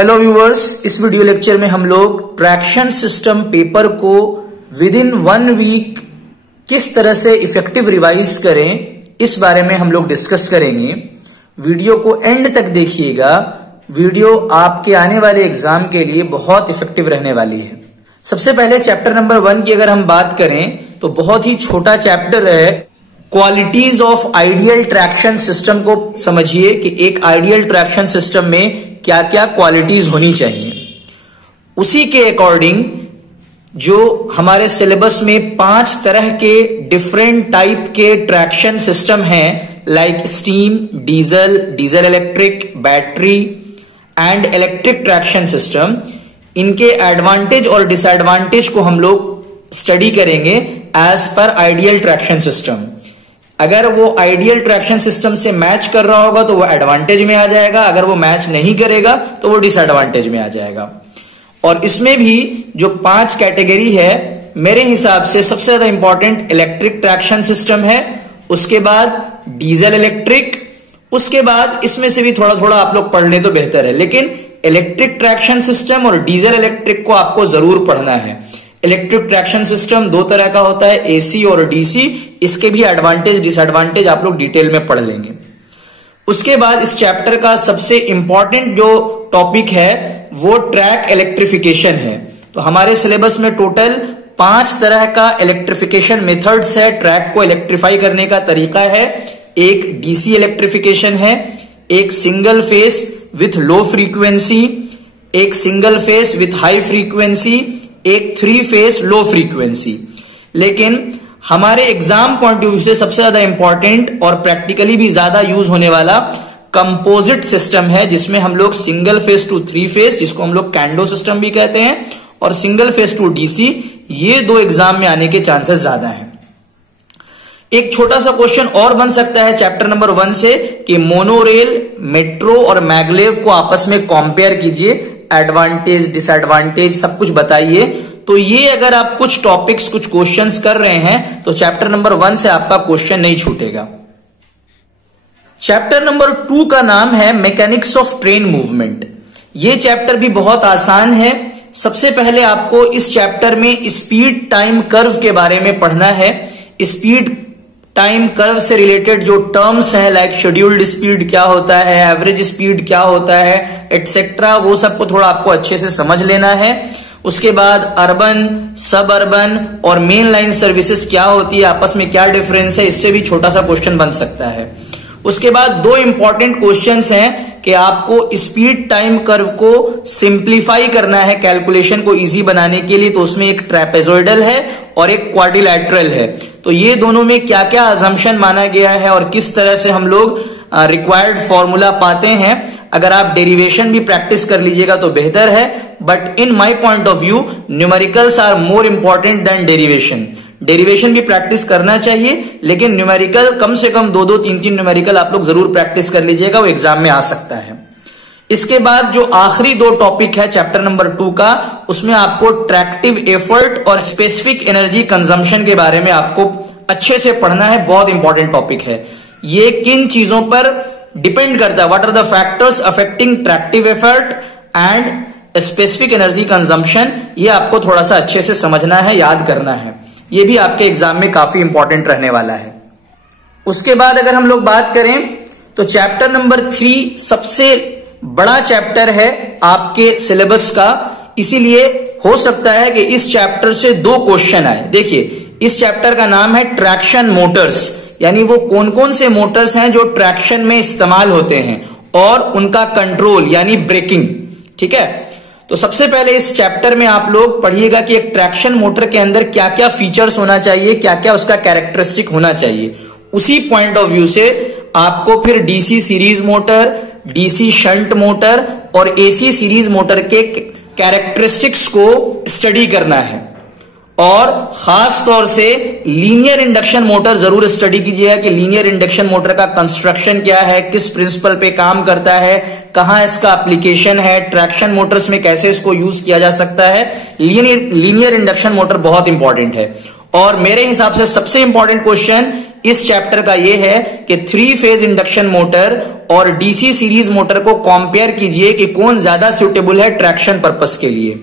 Hello viewers, इस video lecture में हम लोग ट्रैक्शन सिस्टम पेपर को विद इन 1 वीक किस तरह से इफेक्टिव रिवाइज करें, इस बारे में हम लोग डिस्कस करेंगे। वीडियो को एंड तक देखिएगा। वीडियो आपके आने वाले एग्जाम के लिए बहुत इफेक्टिव रहने वाली है। सबसे पहले चैप्टर नंबर 1 की अगर हम बात करें तो बहुत ही छोटा चैप्टर है। Qualities of ideal traction system को समझिए कि एक आइडियल ट्रैक्शन सिस्टम में क्या क्या क्वालिटीज होनी चाहिए। उसी के अकॉर्डिंग जो हमारे सिलेबस में 5 तरह के डिफरेंट टाइप के ट्रैक्शन सिस्टम हैं, like steam, diesel, diesel electric, battery and electric traction system, इनके एडवांटेज और डिसएडवांटेज को हम लोग स्टडी करेंगे as per ideal traction system. अगर वो आइडियल ट्रैक्शन सिस्टम से मैच कर रहा होगा तो वो एडवांटेज में आ जाएगा, अगर वो मैच नहीं करेगा तो वो डिसएडवांटेज में आ जाएगा। और इसमें भी जो 5 कैटेगरी है, मेरे हिसाब से सबसे ज्यादा इंपॉर्टेंट इलेक्ट्रिक ट्रैक्शन सिस्टम है, उसके बाद डीजल इलेक्ट्रिक, उसके बाद इसमें से भी थोड़ा थोड़ा आप लोग पढ़ ले तो बेहतर है, लेकिन इलेक्ट्रिक ट्रैक्शन सिस्टम और डीजल इलेक्ट्रिक को आपको जरूर पढ़ना है। इलेक्ट्रिक ट्रैक्शन सिस्टम 2 तरह का होता है, एसी और डीसी। इसके भी एडवांटेज डिसएडवांटेज आप लोग डिटेल में पढ़ लेंगे। उसके बाद इस चैप्टर का सबसे इंपॉर्टेंट जो टॉपिक है वो ट्रैक इलेक्ट्रिफिकेशन है। तो हमारे सिलेबस में टोटल 5 तरह का इलेक्ट्रिफिकेशन मेथड्स है। ट्रैक को इलेक्ट्रीफाई करने का तरीका है। एक डीसी इलेक्ट्रिफिकेशन है, एक single phase with low frequency, एक single phase with high frequency, एक 3 फेस लो फ्रीक्वेंसी। लेकिन हमारे एग्जाम पॉइंट ऑफ व्यू से सबसे ज्यादा इंपॉर्टेंट और प्रैक्टिकली भी ज्यादा यूज होने वाला कंपोजिट सिस्टम है, जिसमें हम लोग सिंगल फेस टू 3 फेस, जिसको हम लोग कैंडो सिस्टम भी कहते हैं, और सिंगल फेस टू डीसी, ये 2 एग्जाम में आने के चांसेस ज्यादा हैं। एक छोटा सा क्वेश्चन और बन सकता है चैप्टर नंबर 1 से कि मोनोरेल, मेट्रो और मैगलेव को आपस में कंपेयर कीजिए, एडवांटेज डिसएडवांटेज सब कुछ बताइए। तो ये अगर आप कुछ टॉपिक्स कुछ क्वेश्चंस कर रहे हैं तो चैप्टर नंबर 1 से आपका क्वेश्चन नहीं छूटेगा। चैप्टर नंबर 2 का नाम है मैकेनिक्स ऑफ ट्रेन मूवमेंट। ये चैप्टर भी बहुत आसान है। सबसे पहले आपको इस चैप्टर में स्पीड टाइम कर्व के बारे में पढ़ना है। स्पीड टाइम कर्व से रिलेटेड जो टर्म्स हैं, लाइक शेड्यूल्ड स्पीड क्या होता है, एवरेज स्पीड क्या होता है, एटसेट्रा, वो सबको थोड़ा आपको अच्छे से समझ लेना है। उसके बाद अर्बन, सब अर्बन और मेन लाइन सर्विसेज क्या होती है, आपस में क्या डिफरेंस है, इससे भी छोटा सा क्वेश्चन बन सकता है। उसके बाद 2 इंपॉर्टेंट क्वेश्चंस हैं कि आपको स्पीड टाइम कर्व को सिंप्लीफाई करना है कैलकुलेशन को इजी बनाने के लिए। तो उसमें एक ट्रेपेजोइडल है और एक क्वाड्रिलैटरल है। तो ये दोनों में क्या क्या अजम्पशन माना गया है और किस तरह से हम लोग रिक्वायर्ड फॉर्मूला पाते हैं, अगर आप डेरिवेशन भी प्रैक्टिस कर लीजिएगा तो बेहतर है। But in my point of view numericals are more important than derivation. Derivation भी प्रैक्टिस करना चाहिए, लेकिन न्यूमेरिकल कम से कम 2-2, 3-3 न्यूमेरिकल आप लोग जरूर प्रैक्टिस कर लीजिएगा, वो एग्जाम में आ सकता है। इसके बाद जो आखिरी 2 टॉपिक है चैप्टर नंबर 2 का, उसमें आपको ट्रैक्टिव एफर्ट और स्पेसिफिक एनर्जी कंजम्पशन के बारे में आपको अच्छे से पढ़ना है। बहुत इंपॉर्टेंट टॉपिक है। ये किन चीजों पर डिपेंड करता है, what are the factors affecting tractive effort and specific energy consumption, ये आपको थोड़ा सा अच्छे से समझना है, याद करना है। ये भी आपके एग्जाम में काफी इंपॉर्टेंट रहने वाला है। उसके बाद अगर हम लोग बात करें तो चैप्टर नंबर 3 सबसे बड़ा चैप्टर है आपके सिलेबस का, इसीलिए हो सकता है कि इस चैप्टर से 2 क्वेश्चन आए। देखिए, इस चैप्टर का नाम है ट्रैक्शन मोटर्स, यानी वो कौन कौन से मोटर्स हैं जो ट्रैक्शन में इस्तेमाल होते हैं और उनका कंट्रोल यानी ब्रेकिंग। ठीक है, तो सबसे पहले इस चैप्टर में आप लोग पढ़िएगा कि एक ट्रैक्शन मोटर के अंदर क्या क्या फीचर्स होना चाहिए, क्या क्या उसका कैरेक्टरिस्टिक होना चाहिए। उसी पॉइंट ऑफ व्यू से आपको फिर DC series motor, DC shunt motor और एसी सीरीज मोटर के कैरेक्टरिस्टिक्स को स्टडी करना है। और खास तौर से लीनियर इंडक्शन मोटर जरूर स्टडी कीजिएगा कि लीनियर इंडक्शन मोटर का कंस्ट्रक्शन क्या है, किस प्रिंसिपल पे काम करता है, कहां इसका एप्लीकेशन है, ट्रैक्शन मोटर्स में कैसे इसको यूज किया जा सकता है। लीनियर इंडक्शन मोटर बहुत इंपॉर्टेंट है। और मेरे हिसाब से सबसे इंपॉर्टेंट क्वेश्चन इस चैप्टर का ये है कि 3 फेज इंडक्शन मोटर और डीसी सीरीज मोटर को कंपेयर कीजिए कि कौन ज्यादा सूटेबल है ट्रैक्शन पर्पस के लिए।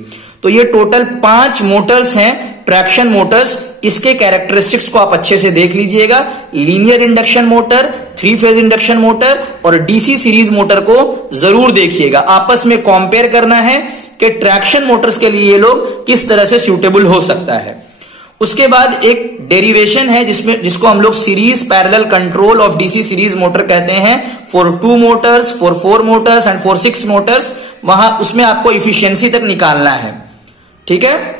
तो ये टोटल 5 मोटर्स हैं, ट्रैक्शन मोटर्स। इसके कैरेक्टरिस्टिक्स को आप अच्छे से देख लीजिएगा। Linear induction motor, 3 phase induction motor और डीसी सीरीज मोटर को जरूर देखिएगा। आपस में कंपेयर करना है कि ट्रैक्शन मोटर्स के लिए ये लोग किस तरह से सूटेबल हो सकता है। उसके बाद एक डेरिवेशन है जिसको हम लोग series parallel control of DC series motor कहते हैं, for 2 Motors, for 4 Motors and for 6 Motors. वहां उसमें आपको इफिशियंसी तक निकालना है, ठीक है।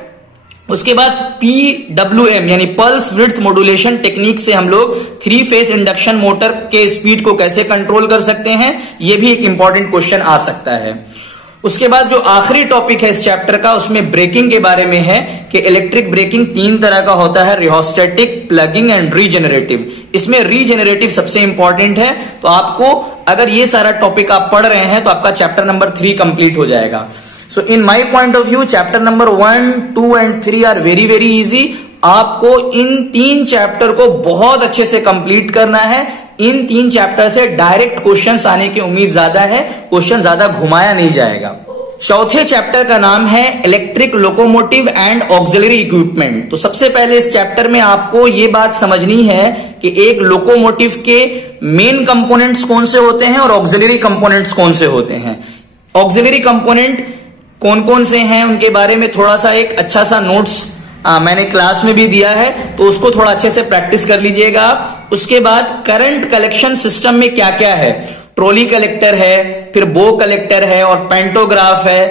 उसके बाद PWM यानी पल्स विड्थ मॉड्यूलेशन टेक्निक से हम लोग 3 फेज इंडक्शन मोटर के स्पीड को कैसे कंट्रोल कर सकते हैं, यह भी एक इंपॉर्टेंट क्वेश्चन आ सकता है। उसके बाद जो आखिरी टॉपिक है इस चैप्टर का, उसमें ब्रेकिंग के बारे में है कि इलेक्ट्रिक ब्रेकिंग 3 तरह का होता है, रिहोस्टेटिक, प्लगिंग एंड रीजेनरेटिव। इसमें रीजेनरेटिव सबसे इंपॉर्टेंट है। तो आपको अगर ये सारा टॉपिक आप पढ़ रहे हैं तो आपका चैप्टर नंबर 3 कंप्लीट हो जाएगा। So in my point of view chapter number 1, 2 and 3 are very very easy. आपको इन 3 चैप्टर को बहुत अच्छे से कंप्लीट करना है। इन 3 चैप्टर से डायरेक्ट क्वेश्चंस आने की उम्मीद ज्यादा है, क्वेश्चन ज्यादा घुमाया नहीं जाएगा। चौथे चैप्टर का नाम है electric locomotive and auxiliary equipment. तो सबसे पहले इस चैप्टर में आपको ये बात समझनी है कि एक लोकोमोटिव के मेन कंपोनेंट्स कौन से होते हैं और ऑक्सिलरी कंपोनेंट्स कौन से होते हैं। ऑक्सिलरी कंपोनेंट कौन कौन से हैं उनके बारे में थोड़ा सा एक अच्छा सा नोट्स मैंने क्लास में भी दिया है, तो उसको थोड़ा अच्छे से प्रैक्टिस कर लीजिएगा आप। उसके बाद करंट कलेक्शन सिस्टम में क्या क्या है, ट्रॉली कलेक्टर है, फिर बो कलेक्टर है और पेंटोग्राफ है,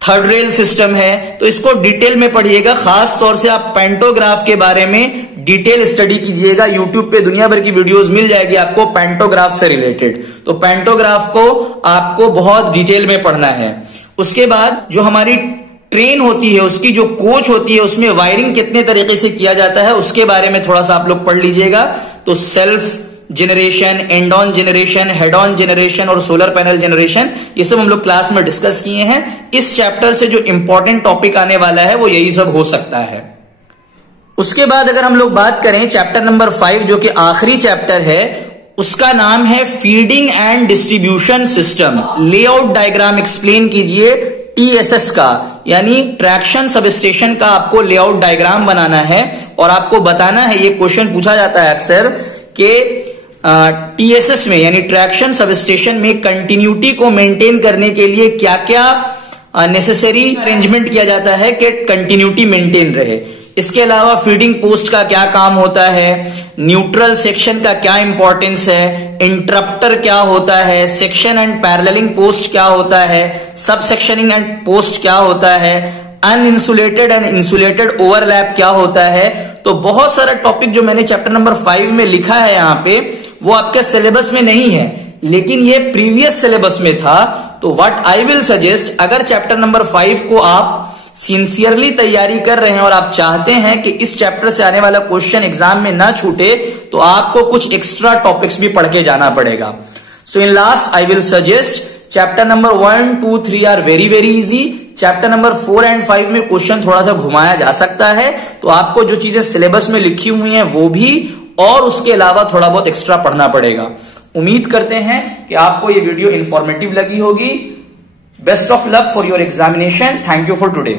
थर्ड रेल सिस्टम है। तो इसको डिटेल में पढ़िएगा। खास तौर से आप पेंटोग्राफ के बारे में डिटेल स्टडी कीजिएगा। यूट्यूब पे दुनिया भर की वीडियोस मिल जाएगी आपको पेंटोग्राफ से रिलेटेड। तो पेंटोग्राफ को आपको बहुत डिटेल में पढ़ना है। उसके बाद जो हमारी ट्रेन होती है, उसकी जो कोच होती है, उसमें वायरिंग कितने तरीके से किया जाता है उसके बारे में थोड़ा सा आप लोग पढ़ लीजिएगा। तो self generation, and on generation, head on generation और सोलर पैनल जनरेशन, ये सब हम लोग क्लास में डिस्कस किए हैं। इस चैप्टर से जो इंपॉर्टेंट टॉपिक आने वाला है वो यही सब हो सकता है। उसके बाद अगर हम लोग बात करें चैप्टर नंबर 5 जो कि आखिरी चैप्टर है, उसका नाम है feeding and distribution system. Layout diagram explain कीजिए TSS का, यानी ट्रैक्शन सबस्टेशन का आपको लेआउट डायग्राम बनाना है और आपको बताना है, ये क्वेश्चन पूछा जाता है अक्सर कि TSS में यानी ट्रैक्शन सबस्टेशन में कंटिन्यूटी को मेंटेन करने के लिए क्या क्या नेसेसरी अरेंजमेंट किया जाता है कि कंटिन्यूटी मेंटेन रहे। इसके अलावा फीडिंग पोस्ट का क्या काम होता है, न्यूट्रल सेक्शन का क्या इंपॉर्टेंस है, इंटरप्टर क्या होता है, सेक्शन एंड पैरेललिंग पोस्ट क्या होता है, सब सेक्शनिंग एंड पोस्ट क्या होता है, अनइंसुलेटेड एंड इंसुलेटेड ओवरलैप क्या होता है। तो बहुत सारा टॉपिक जो मैंने चैप्टर नंबर 5 में लिखा है यहाँ पे, वो आपके सिलेबस में नहीं है, लेकिन ये प्रीवियस सिलेबस में था। तो व्हाट आई विल सजेस्ट, अगर चैप्टर नंबर 5 को आप सिंसियरली तैयारी कर रहे हैं और आप चाहते हैं कि इस चैप्टर से आने वाला क्वेश्चन एग्जाम में ना छूटे, तो आपको कुछ एक्स्ट्रा टॉपिक्स भी पढ़ के जाना पड़ेगा। So in last I will suggest chapter number 1, 2, 3 are very very easy. Chapter number 4 and 5 में क्वेश्चन थोड़ा सा घुमाया जा सकता है, तो आपको जो चीजें सिलेबस में लिखी हुई हैं वो भी, और उसके अलावा थोड़ा बहुत एक्स्ट्रा पढ़ना पड़ेगा। उम्मीद करते हैं कि आपको ये वीडियो इंफॉर्मेटिव लगी होगी। Best of luck for your examination. Thank you for today.